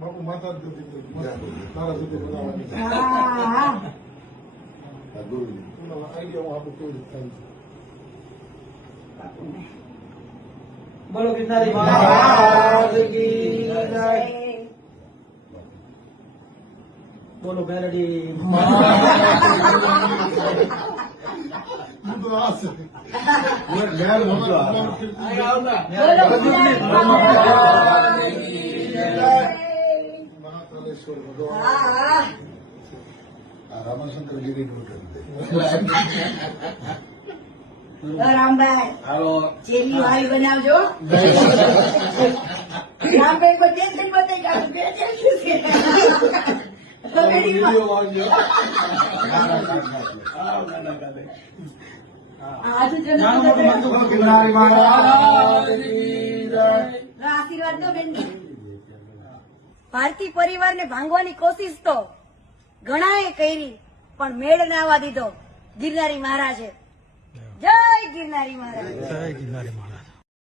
બાપુ માતા જ તારા સુધી બનાવવાની આઈડિયા હું આપું કેવી રીતે થાય છે. બોલો ગિરનારી મહારાજ કી જય. બોલો બેરડી મુદ્દો આ છે. મહાકાલેશ્વર ભગવાન રામાશંકર ગીરી રામભાઈ ચેલી વાળી બનાવજો. રામભાઈ કોઈ ટેન્શન બતાવી કાઢું બે આશીર્વાદ દો બેન. ભારતી પરિવારને ભાંગવાની કોશિશ તો ઘણાએ કરી પણ મેળ ના આવવા દીધો ગિરનારી મહારાજે. જય ગિરનારી મહારાજ. જય ગિરનારી મહારાજ.